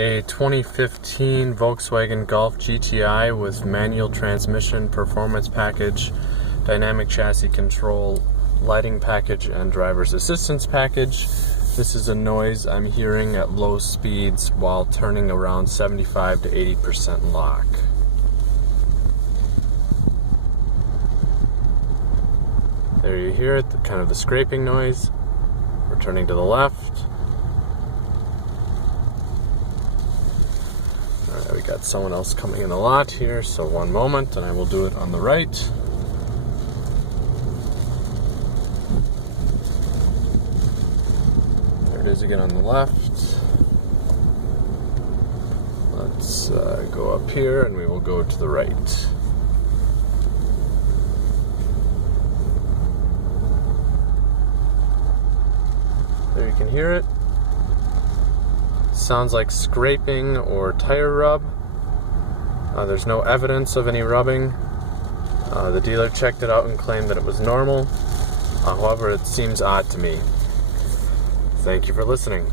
A 2015 Volkswagen Golf GTI with manual transmission, performance package, dynamic chassis control, lighting package, and driver's assistance package. This is a noise I'm hearing at low speeds while turning around 75 to 80% lock. There you hear it, kind of the scraping noise. We're turning to the left. Alright, we got someone else coming in the lot here, so one moment and I will do it on the right. There it is again on the left. Let's go up here and we will go to the right. There you can hear it. Sounds like scraping or tire rub. There's no evidence of any rubbing. The dealer checked it out and claimed that it was normal. However, it seems odd to me. Thank you for listening.